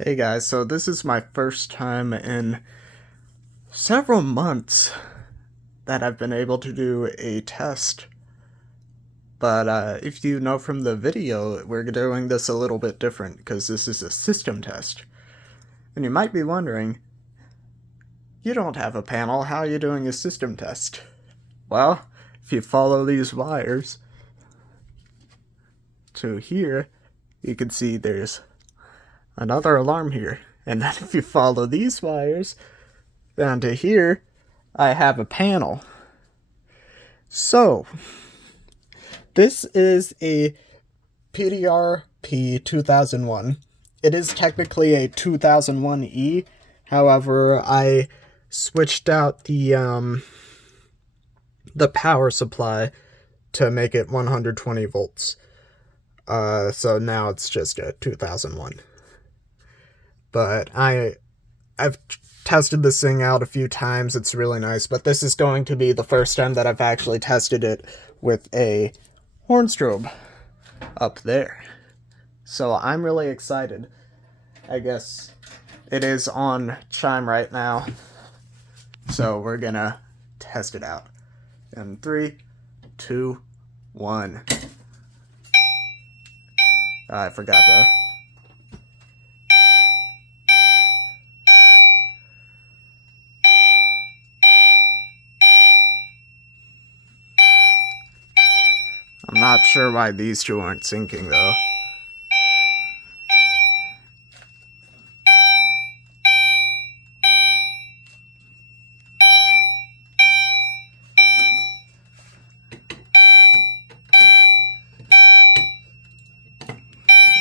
Hey guys, so this is my first time in several months that I've been able to do a test. But if you know from the video, we're doing this a little bit different because this is a system test. And you might be wondering, you don't have a panel, how are you doing a system test? Well, if you follow these wires to here, you can see there's another alarm here. And then if you follow these wires down to here, I have a panel. So, this is a PDR-P 2001. It is technically a 2001E. However, I switched out the power supply to make it 120 volts. So now it's just a 2001. But I've tested this thing out a few times. It's really nice, but this is going to be the first time that I've actually tested it with a horn strobe up there. So I'm really excited. I guess it is on chime right now. So we're gonna test it out. In 3, 2, 1. I forgot to... I'm not sure why these two aren't syncing though.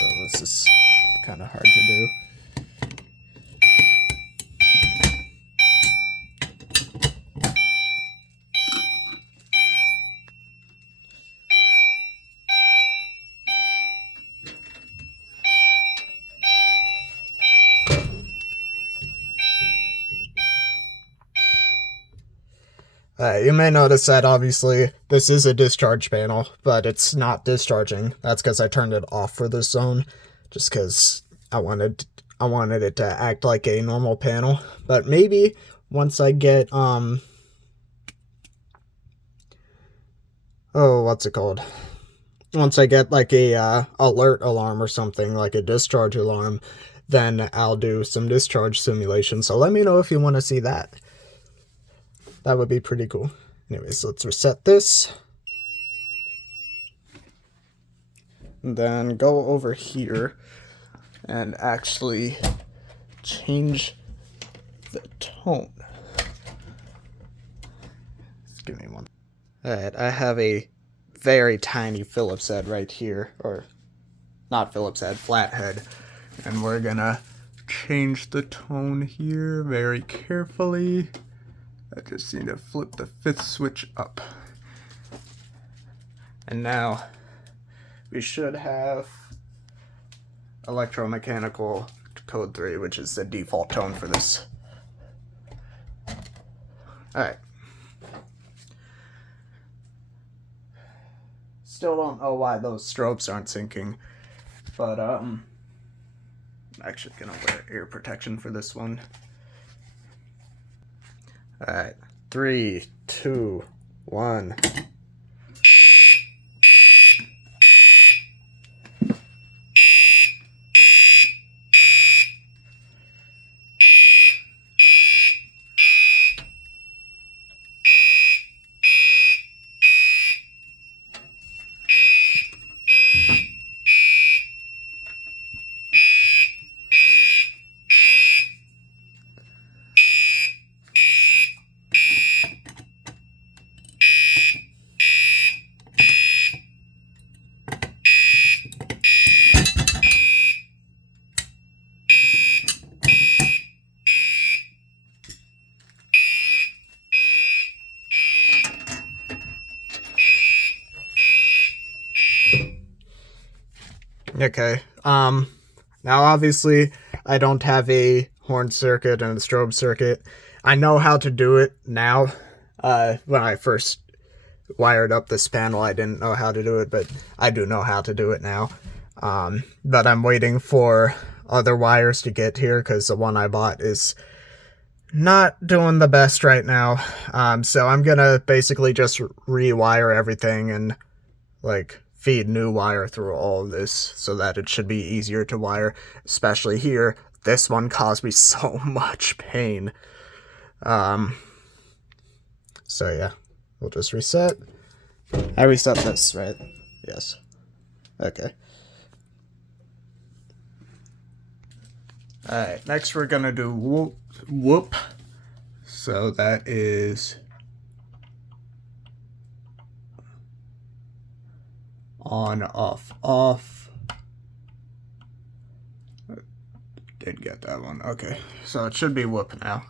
Well, this is kind of hard to do. You may notice that obviously this is a discharge panel, but it's not discharging. That's because I turned it off for this zone, just because I wanted it to act like a normal panel. But maybe once I get what's it called? Once I get like a alert alarm or something, like a discharge alarm, then I'll do some discharge simulation. So let me know if you want to see that. That would be pretty cool. Anyways, let's reset this. And then go over here and actually change the tone. Just give me one. Alright, I have a very tiny Phillips head right here. Or, not Phillips head, flathead. And we're gonna change the tone here very carefully. I just need to flip the 5th switch up. And now we should have electromechanical code 3, which is the default tone for this. Alright. Still don't know why those strobes aren't syncing, but I'm actually gonna wear ear protection for this one. Alright, 3, 2, 1. Okay, now obviously I don't have a horn circuit and a strobe circuit. I know how to do it now. When I first wired up this panel, I didn't know how to do it, but I do know how to do it now. But I'm waiting for other wires to get here because the one I bought is not doing the best right now. So I'm gonna basically just rewire everything and like feed new wire through all of this so that it should be easier to wire, especially here. This one caused me so much pain. So yeah, we'll just reset. I reset this, right? Yes. Okay. Alright, next we're gonna do whoop. So that is on, off, off. Did get that one. Okay, so it should be whoop now.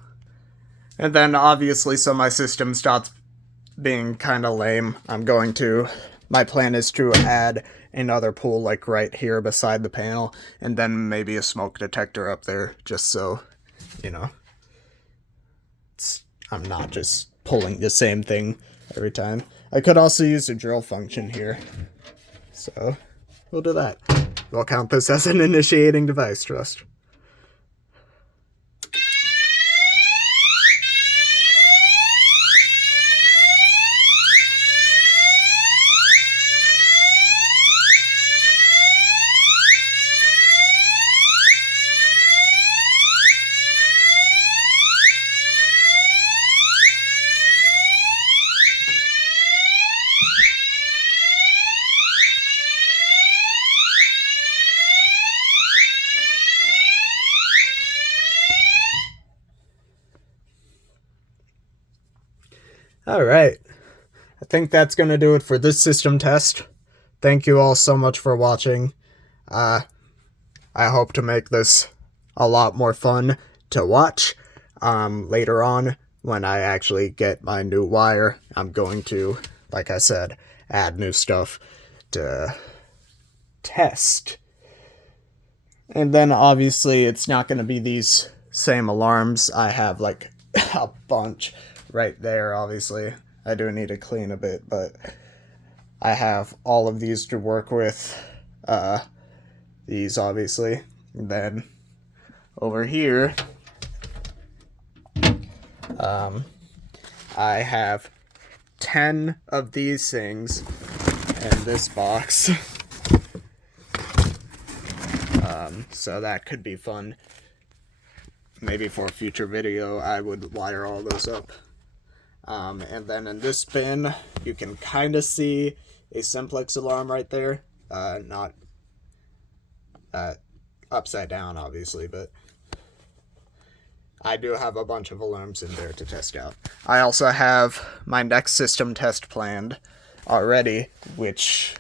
And then obviously, so my system stops being kind of lame, my plan is to add another pool like right here beside the panel, and then maybe a smoke detector up there, just so, you know, I'm not just pulling the same thing every time. I could also use a drill function here, so we'll do that. We'll count this as an initiating device, trust. Alright, I think that's going to do it for this system test. Thank you all so much for watching. I hope to make this a lot more fun to watch. Later on, when I actually get my new wire, I'm going to, like I said, add new stuff to test. And then obviously it's not going to be these same alarms. I have like a bunch right there, obviously. I do need to clean a bit, but I have all of these to work with. These, obviously. And then over here, I have 10 of these things in this box. So that could be fun. Maybe for a future video, I would wire all those up. And then in this bin, you can kind of see a simplex alarm right there. Not upside down, obviously, but I do have a bunch of alarms in there to test out. I also have my next system test planned already, which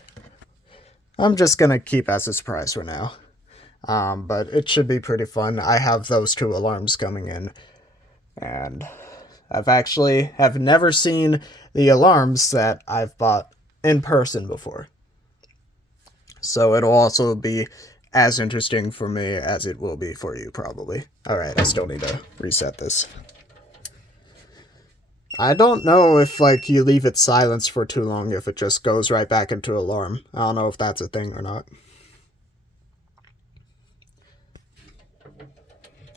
I'm just going to keep as a surprise for now. But it should be pretty fun. I have those 2 alarms coming in, and have never seen the alarms that I've bought in person before. So it'll also be as interesting for me as it will be for you, probably. Alright, I still need to reset this. I don't know if, like, you leave it silenced for too long, if it just goes right back into alarm. I don't know if that's a thing or not.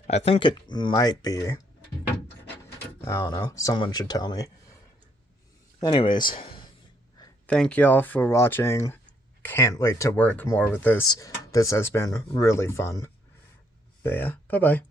I think it might be. I don't know. Someone should tell me. Anyways, thank y'all for watching. Can't wait to work more with this. This has been really fun. But yeah, bye-bye.